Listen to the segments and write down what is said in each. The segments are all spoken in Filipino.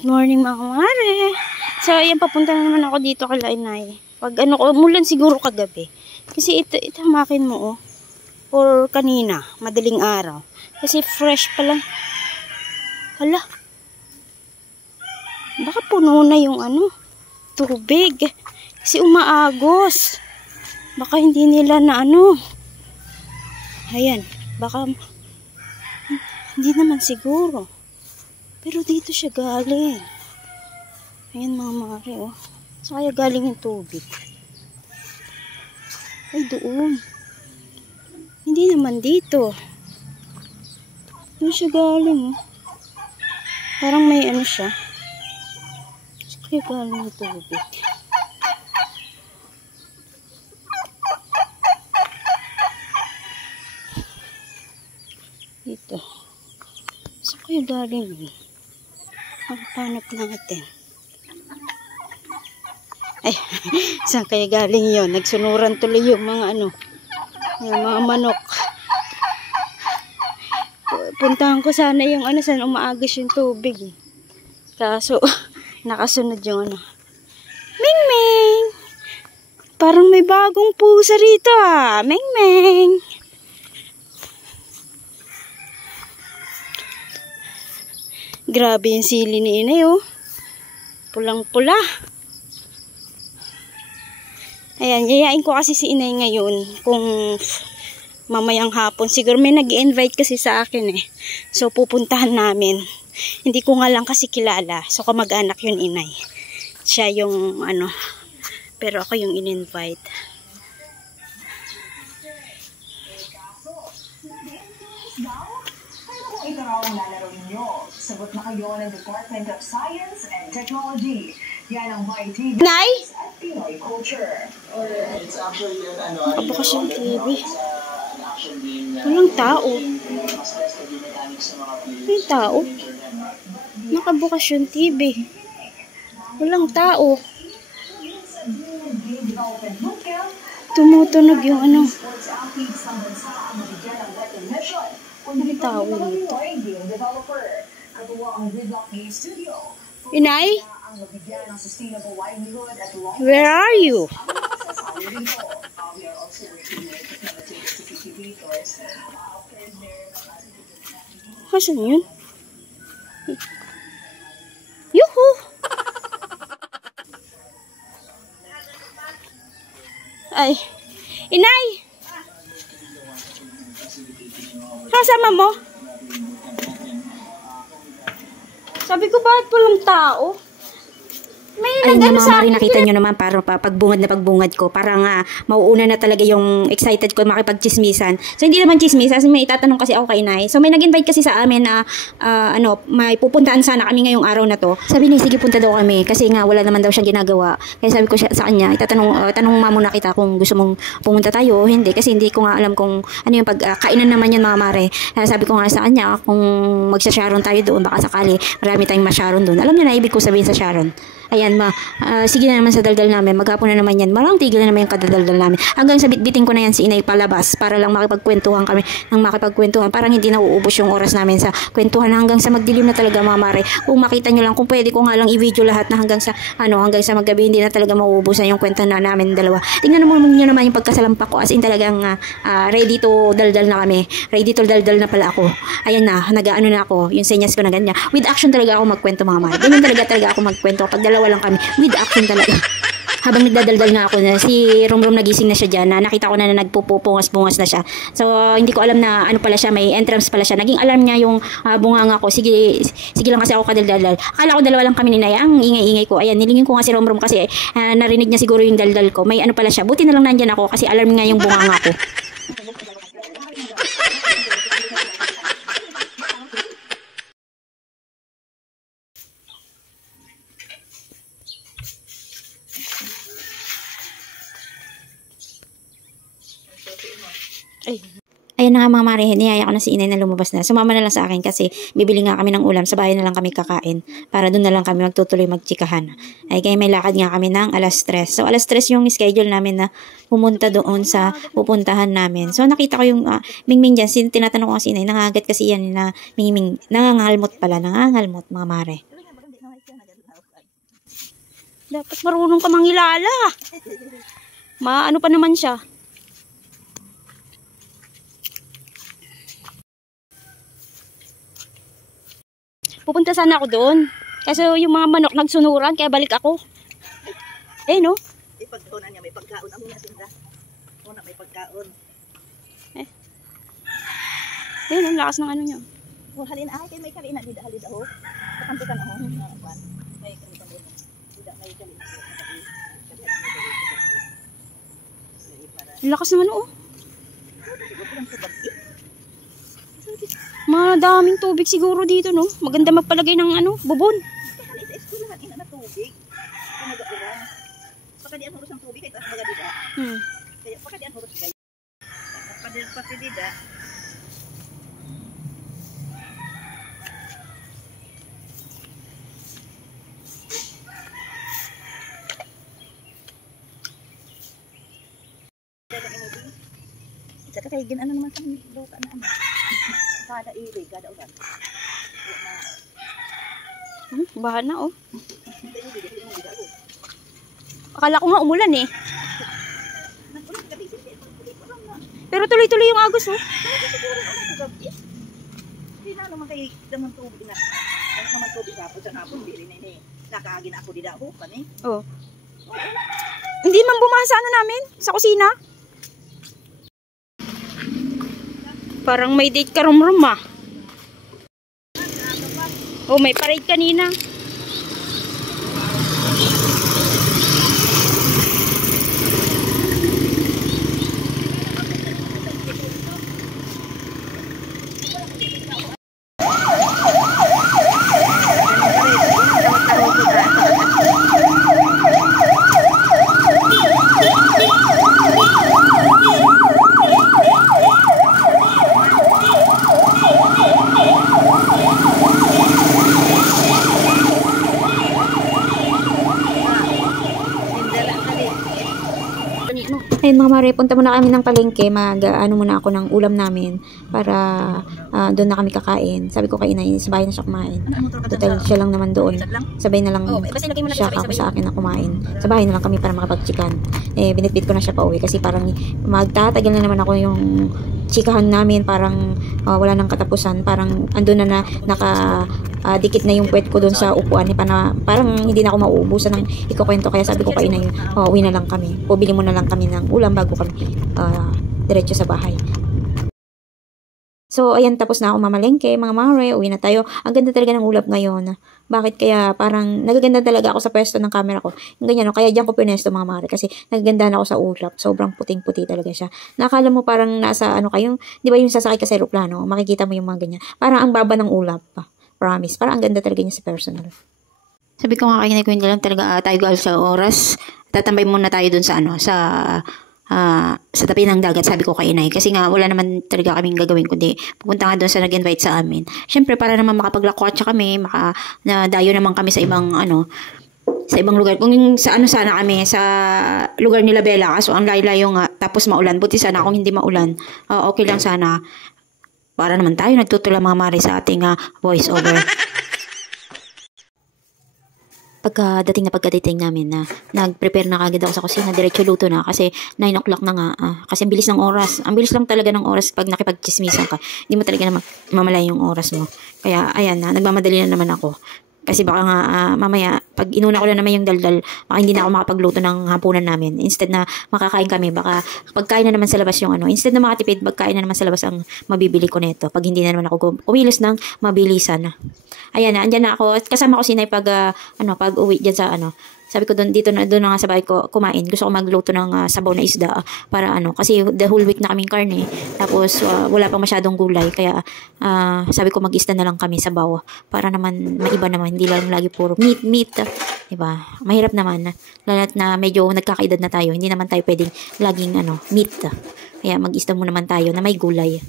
Morning mga kumare. So, ayan, papunta na naman ako dito kay Inay. Pag ano ko, mulan siguro kagabi. Kasi ito hamakin mo, oh. Or kanina, madaling araw. Kasi fresh pa lang. Hala. Baka puno na yung tubig. Kasi umaagos. Baka hindi nila na Ayan, baka hindi naman siguro. Pero dito siya galing. Ayan mga mare, oh. So kaya galing yung tubig. Ay, doon. Hindi naman dito. Doon siya galing, oh. Parang may siya. So kaya galing yung tubig. Dito. So kaya galing, eh. Hanap natin. Ay, saan kaya galing yon? Nagsunuran tuloy yung mga yung mga manok. Puntahan ko sana yung saan umaagos yung tubig. Kaso, nakasunod yung Ming Ming! Parang may bagong pusa rito Ming Ming! Grabe yung sili ni Inay, oh. Pulang-pula. Ayan, yayain ko kasi si Inay ngayon kung mamayang hapon. Siguro may nag-invite kasi sa akin, eh. So, pupuntahan namin. Hindi ko nga lang kasi kilala. So, kamag-anak yun, Inay. Siya yung, pero ako yung in-invite. Ito raw ang lalaro ninyo. Sagot na kayo ng Department of Science and Technology. Yan ang MyTV Nay? at Pinoy Culture. It's actually Nakabukas yung TV. Walang tao. May tao? Nakabukas yung TV. Walang tao. Tumutunog yung May tao dito. Inay? Where are you? Asan yun? Yuhu! Ay. Inay! Kasama mo? Sabi ko, bakit walang tao? May Ayun nga mga mari, nakita nyo naman para pagbungad na pagbungad ko. Parang mauuna na talaga yung excited ko makipagchismisan. So hindi naman chismisan, may itatanong kasi ako kay Inay. So may nag-invite kasi sa amin na may pupuntaan sana kami ngayong araw na to. Sabi niya, sige punta daw kami kasi nga wala naman daw siyang ginagawa. Kaya sabi ko sa kanya, tanong muna kita kung gusto mong pumunta tayo o hindi. Kasi hindi ko nga alam kung ano yung pagkainan naman yun mga mare. Sabi ko nga sa kanya, kung magsa-Sharon tayo doon, baka sakali marami tayong ma-Sharon doon. Alam niyo na ibig ko sabihin sa Sharon. Ayan sige na naman sa daldal namin. Maghapon na naman yan. Marang tigil na naman yung kadaldal namin. Hanggang sa bitbitin ko na yan si Inay palabas para lang makipagkwentuhan kami ng makipagkwentuhan. Parang hindi na uubos yung oras namin sa kwentuhan hanggang sa magdilim na talaga mga mare. Kung makita nyo lang, kung pwede ko nga lang i-video lahat na hanggang sa maggabi hindi na talaga mauubusan yung kwento na namin dalawa. Tingnan naman nyo naman yung pagkasalampak ko as in talagang ready to daldal na kami. Ready to daldal na pala ako. Ayan na, nag-ano na ako. Yung senyas ko na ganyan. With action talaga ako magkwento mga mare. Ganyan talaga ako magkwento. Pag dalawa lang kami, with action talaga. Habang nagdadaldal nga ako na si Romrom nagising na siya dyan, nakita ko na nagpupungas-bungas na siya. So, hindi ko alam na pala siya, may entrance pala siya. Naging alarm niya yung bunganga ko. Sige lang kasi ako kadaldal. Akala ko dalawa lang kami ni Inay. Ang ingay-ingay ko. Ayan, nilingin ko nga si Romrom kasi narinig niya siguro yung daldal ko. May pala siya. Buti na lang nandyan ako kasi alarm nga yung bunganga ko. Ayan na nga mga mare, niyaya ko na si Inay na lumabas na. Sumama na lang sa akin kasi bibili nga kami ng ulam. Sa bahay na lang kami kakain. Para doon na lang kami magtutuloy magtsikahan. Ay kaya may lakad nga kami ng 3:00. So 3:00 yung schedule namin na pumunta doon sa pupuntahan namin. So nakita ko yung Mingming dyan. Tinatanong ko kasi Inay, nangagat kasi yan na Mingming. Nangangalmot pala, nangangalmot mga mare. Dapat marunong ka mangilala. Ano pa naman siya. Pupunta sana ako doon. Kasi yung mga manok nagsunuran, kaya balik ako. No? Ipagkaunan niya, may pagkaon. Ang mga sinda. Una, may pagkaon. Ang lakas ng ano niya. Halin ay, kay may kalina, di halid ako. Kakampi ka na ako. May kalina. Dida, may kalina. Ang lakas naman, Madaming tubig siguro dito, no? Maganda magpalagay ng bubon. Sa eskulahan, ina na tubig. Kumagauran. Pagka di ang hurus ng tubig, kahit as baga dida. Kaya pagka di ang hurus kayo. Pati dida. Saka kay ginano naman sa lupa na ano. Kada ilig, kada ulan. Bahan na, Akala ko nga umulan, eh. Pero tuloy-tuloy yung agos, Hindi na naman kay damang tubig na. Kaya naman tubig hapon sa hapon, bili na ini. Nakaagin ako di daho, kani. Hindi man bumaha sa namin, sa kusina. Parang may date ka rum-rum, may parade kanina. Ayun mga mare, punta muna kami ng palengke, muna ako ng ulam namin para doon na kami kakain. Sabi ko kay inay, sabay na siya kumain. Total siya lang naman doon. Sabay na lang siya ako sa akin na kumain. Sabay na lang kami para makapag-chikan. Binitbit ko na siya pa uwi kasi parang magtatagal na naman ako yung chikahan namin, parang wala nang katapusan. Parang andun na dikit na yung puwet ko doon sa upuan ni parang hindi na ako mauubusan ng ikukwento, kaya sabi ko kay inay, uwi na lang kami. Bili mo na lang kami ng ulam bago kami diretso sa bahay. So, ayan, tapos na ako mamalengke, mga mare, uwi na tayo. Ang ganda talaga ng ulap ngayon. Bakit kaya parang nagaganda talaga ako sa pwesto ng camera ko. Yung ganyan, kaya diyan ko pinesto mga mare kasi nagaganda na ako sa ulap. Sobrang puting-puti talaga siya. Nakakala mo parang nasa kayo, di ba yung sasakay ka sa aeroplano, makikita mo yung mga ganyan. Parang ang baba ng ulap pa. Promise. Parang ang ganda talaga niya sa personal. Sabi ko nga kay hindi lang talaga tayo gal sa oras. Tatambay muna tayo dun sa sa tabi ng dagat, sabi ko kay inay. Kasi nga, wala naman talaga kaming gagawin, kundi pupunta nga doon sa nag-invite sa amin. Siyempre, para naman makapaglakotsa kami, dayo naman kami sa ibang, sa ibang lugar. Kung sa sana kami, sa lugar nila Bella, kaso ang layo-layo nga, tapos maulan. Buti sana kung hindi maulan, okay lang sana. Para naman tayo nagtutula mga mare sa ating voice over. Pagkadating namin nag-prepare na kagad ako sa kusina, diretso luto na kasi 9 o'clock na nga. Kasi ang bilis ng oras. Ang bilis lang talaga ng oras pag nakipagchismisan ka. Hindi mo talaga na mamalay yung oras mo. Kaya ayan nagmamadali na naman ako. Kasi baka nga mamaya, pag inuna ko na naman yung daldal, baka hindi na ako makapagluto ng hapunan namin. Instead na makakain kami, baka pagkain na naman sa labas yung instead na makatipid, pagkain na naman sa labas ang mabibili ko nito. Pag hindi na naman ako kumilos ng mabilisan. Ayan na, andyan na ako. Kasama ko si Nay pag uwi dyan sa sabi ko doon na nga sa bahay ko kumain. Gusto ko magluto ng sabaw na isda para kasi the whole week na kaming karne. Tapos wala pang masyadong gulay kaya sabi ko mag-isda na lang kami sabaw para naman maiba naman, hindi lang lagi puro meat, 'di ba? Mahirap naman lalo na medyo nagkakaedad na tayo. Hindi naman tayo pwedeng laging meat. Kaya mag-isda mo naman tayo na may gulay.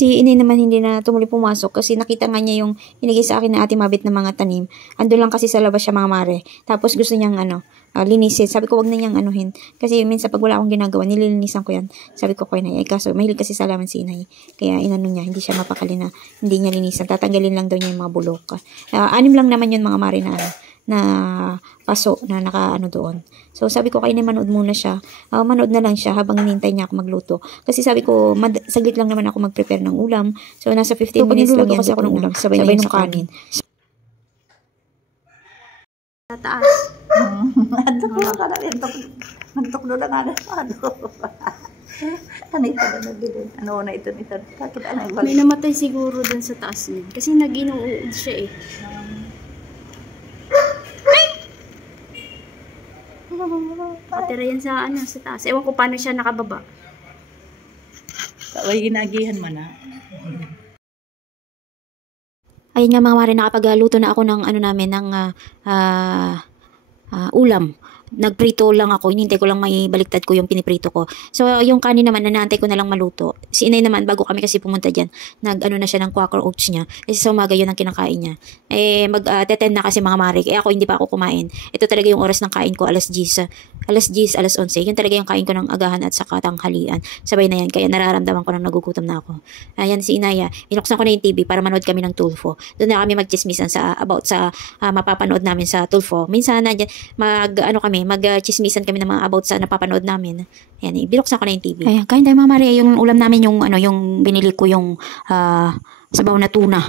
Si inay naman hindi na tumuli pumasok kasi nakita nga niya yung inigay sa akin na ate mabit na mga tanim. Ando lang kasi sa labas siya mga mare. Tapos gusto niyang linisin. Sabi ko wag na niyang anuhin. Kasi minsan pag wala akong ginagawa, nililinisan ko yan. Sabi ko kay inay. Kaso mahilig kasi sa laman si inay. Kaya inano niya, hindi siya mapakali na hindi niya linisan. Tatanggalin lang daw niya yung mga bulok. 6 lang naman yun mga mare na paso na doon. So sabi ko kay inay manood muna siya. Manood na lang siya habang hinintay niya ako magluto. Kasi sabi ko saglit lang naman ako mag-prepare ng ulam. So nasa 15 minutes lang yan kasi ako ng ulam. Sabay ng kanin. Sa taas. Nagtuklo na nga na. Ano ito na nagbilin? Ano na ito? Bakit ano yung May namatay siguro dun sa taas niya. Kasi nag-inuud siya eh. Patira yan sa sa taas. Ewan ko paano siya nakababa. Kaway ginagihan mo na. Ayun nga mga mare, nakapagluto na ako ng ulam. Nagprito lang ako, hinintay ko lang may baliktad ko yung piniprito ko. So, yung kanin naman, nanaantay ko na lang maluto. Si inay naman, bago kami kasi pumunta dyan, na siya ng Quaker Oats niya. Kasi sa umaga yun ang kinakain niya. Mag-10 na kasi mga mare, kaya ako hindi pa ako kumain. Ito talaga yung oras ng kain ko, alas 10, alas 11. Yun talaga yung kain ko ng agahan at saka tanghalian. Sabay na yan, kaya nararamdaman ko nang nagugutom na ako. Ayan si inaya, binuksan ko na yung TV para manood kami ng Tulfo. Doon na kami magchismisan about sa mapapanood namin sa Tulfo. Minsan na mag-chismisan kami ng mga about sa napapanood namin. Ayan, binuksan ko na yung TV. Ayan, kain tayo mga mare, yung ulam namin yung binili ko yung sabaw na tuna.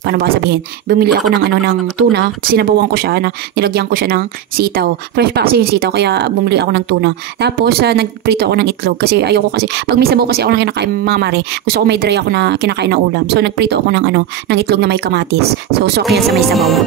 Paano ba sabihin? Bumili ako ng tuna, sinabawan ko siya, nilagyan ko siya ng sitaw. Fresh pa kasi yung sitaw, kaya bumili ako ng tuna. Tapos, nagprito ako ng itlog kasi ayoko kasi, pag may sabaw kasi ako na kinakain mga mare, gusto ko may dry ako na kinakain na ulam. So, nagprito ako ng itlog na may kamatis. So, sok yan sa may sabaw.